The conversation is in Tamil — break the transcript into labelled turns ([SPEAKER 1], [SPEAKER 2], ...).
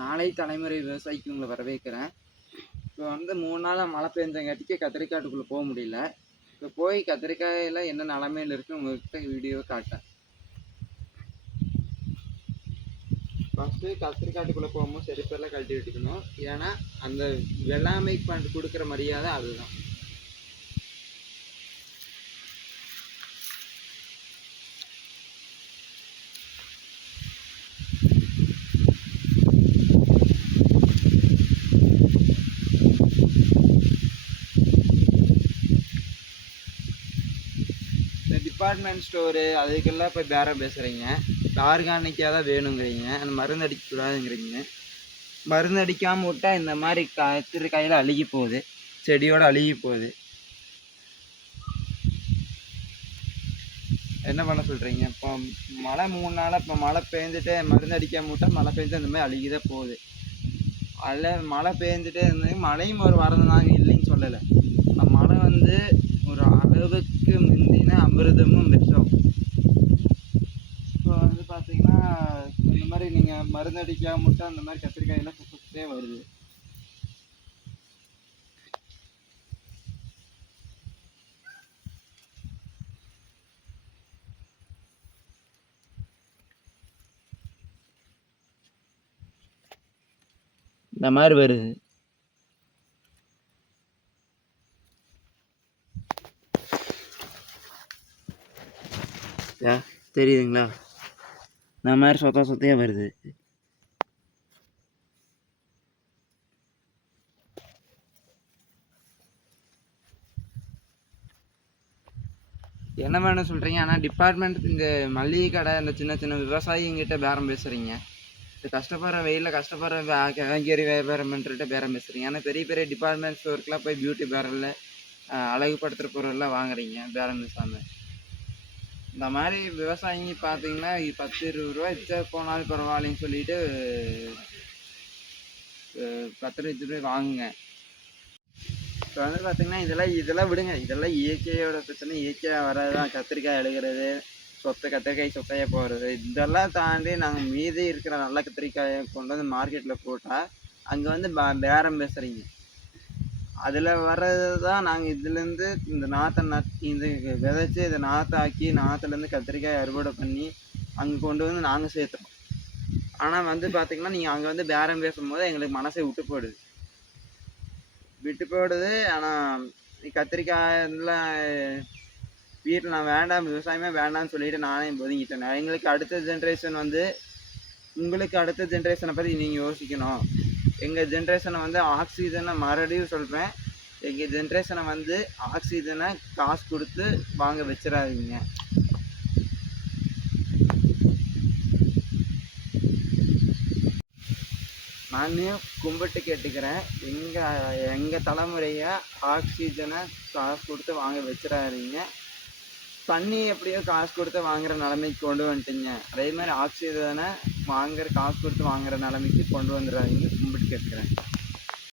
[SPEAKER 1] நாளை தலைமுறை விவசாயிக்கு உங்களை வரவேற்கிறேன். இப்போ வந்து மூணு நாளாக மழை பெஞ்சங்காட்டிக்கு கத்திரிக்காட்டுக்குள்ளே போக முடியல. இப்போ போய் கத்திரிக்காயில் என்ன நிலமையில் இருக்குன்னு உங்கள்கிட்ட வீடியோ காட்டேன் ஃபஸ்ட்டு கத்திரிக்காட்டுக்குள்ளே போகும்போது செருப்பெல்லாம் கழட்டி விட்டுக்கணும். ஏன்னா அந்த வெள்ளாமை பண்ண கொடுக்குற மரியாதை அதுதான் இந்த டிபார்ட்மெண்ட் ஸ்டோரு அதுக்கெல்லாம் போய் பேரம் பேசுகிறீங்க ஆர்கானிக்காக தான் வேணுங்கிறீங்க. அந்த மருந்து அடிக்கக்கூடாதுங்கிறீங்க. மருந்து அடிக்காமல் விட்டால் இந்த மாதிரி க திரு கையில் அழுகி போகுது. செடியோடு அழுகி போகுது. என்ன பண்ண சொல்கிறீங்க இப்போ மழை மூணு நாளாக இப்போ மழை பெஞ்சிட்டு மருந்து அடிக்காமல் விட்டால் மழை பெய்ஞ்சு அந்த மாதிரி அழுகி தான் போகுது. அதில் மழை பெஞ்சிட்டே இருந்தது மழையும் ஒரு வரதுனாங்க இல்லைன்னு சொல்லலை அந்த மழை வந்து ஒரு அளவுக்கு அமிர்தமும் விஷம் இப்போ வந்து பார்த்தீங்கன்னா இந்த மாதிரி நீங்கள் மருந்து அடிக்காம மட்டும் அந்த மாதிரி கத்திரிக்காயெல்லாம் சுத்தே வருது. இந்த மாதிரி வருது. தெரியுதுங்களா? இந்த மாதிரி சொத்த சொத்தையாக வருது. என்ன வேணும் சொல்கிறீங்க ஆனால் டிபார்ட்மெண்ட் இந்த மளிகை கடை இந்த சின்ன சின்ன விவசாயிங்கிட்ட பேரம் பேசுகிறீங்க இந்த கஷ்டப்படுற வெயிலில் கஷ்டப்படுற வே- காய்கறி வியாபாரம்ன்ட்டு பேரம் பேசுகிறீங்க ஆனால் பெரிய பெரிய டிபார்ட்மெண்ட் ஸ்டோருக்குலாம் போய் பியூட்டி பேரலில் அழகுபடுத்துகிற பொருள்லாம் வாங்குறீங்க பேரம் பேசாமல் இந்த மாதிரி விவசாயிங்க பார்த்தீங்கன்னா பத்து இருபது ரூபா எச்சா போனாலும் பரவாயில்லைன்னு சொல்லிட்டு பத்து இருபது ரூபாய் வாங்குங்க. இப்போ வந்து பார்த்தீங்கன்னா இதெல்லாம் இதெல்லாம் விடுங்க. இதெல்லாம் இயற்கையோட பிரச்சனை. இயற்கையாக வரதான் கத்திரிக்காய் எழுகிறது சொத்தை கத்திரிக்காய் சொத்தையாக போகிறது. இதெல்லாம் தாண்டி நாங்கள் மீதி இருக்கிற நல்ல கத்திரிக்காயை கொண்டு வந்து மார்க்கெட்டில் போட்டால் அங்கே வந்து பேரம் பேசுகிறீங்க அதில் வர்றது தான் நாங்கள் இதுலேருந்து இந்த நாற்றை நட் இது விதைச்சி இதை நாற்றாக்கி நாற்றுலேருந்து கத்திரிக்காய் அறுவடை பண்ணி அங்கே கொண்டு வந்து நாங்கள் சேர்த்துறோம். ஆனால் வந்து பார்த்திங்கன்னா நீங்கள் அங்கே வந்து பேரம் பேசும்போது எங்களுக்கு மனசே விட்டு போயிடுது. விட்டு போயிடுது. ஆனால் கத்திரிக்காயெல்லாம் வீட்டில் நான் வேண்டாம் விவசாயமே வேண்டாம்னு சொல்லிட்டு நானே ஒதுங்கிட்டேன். எங்களுக்கு அடுத்த ஜென்ரேஷன் வந்து உங்களுக்கு அடுத்த ஜென்ரேஷனை பற்றி நீங்கள் யோசிக்கணும். எங்கள் ஜென்ரேஷனை வந்து ஆக்சிஜனை மறுபடியும் சொல்கிறேன் எங்கள் ஜென்ரேஷனை வந்து ஆக்சிஜனை காசு கொடுத்து வாங்க வச்சிடாதீங்க. நானே கும்பிட்டு கேட்டுக்கிறேன். எங்கள் எங்கள் தலைமுறையை ஆக்சிஜனை காசு கொடுத்து வாங்க வச்சிடாதீங்க. தண்ணி எப்படியோ காசு கொடுத்து வாங்குற நிலைமைக்கு கொண்டு வந்துட்டீங்க. அதே மாதிரி ஆக்சிஜனை வாங்குற காசு கொடுத்து வாங்குற நிலைமைக்கு கொண்டு வந்துடுறாங்கன்னு கும்பிட்டு கேட்டுக்கிறேன்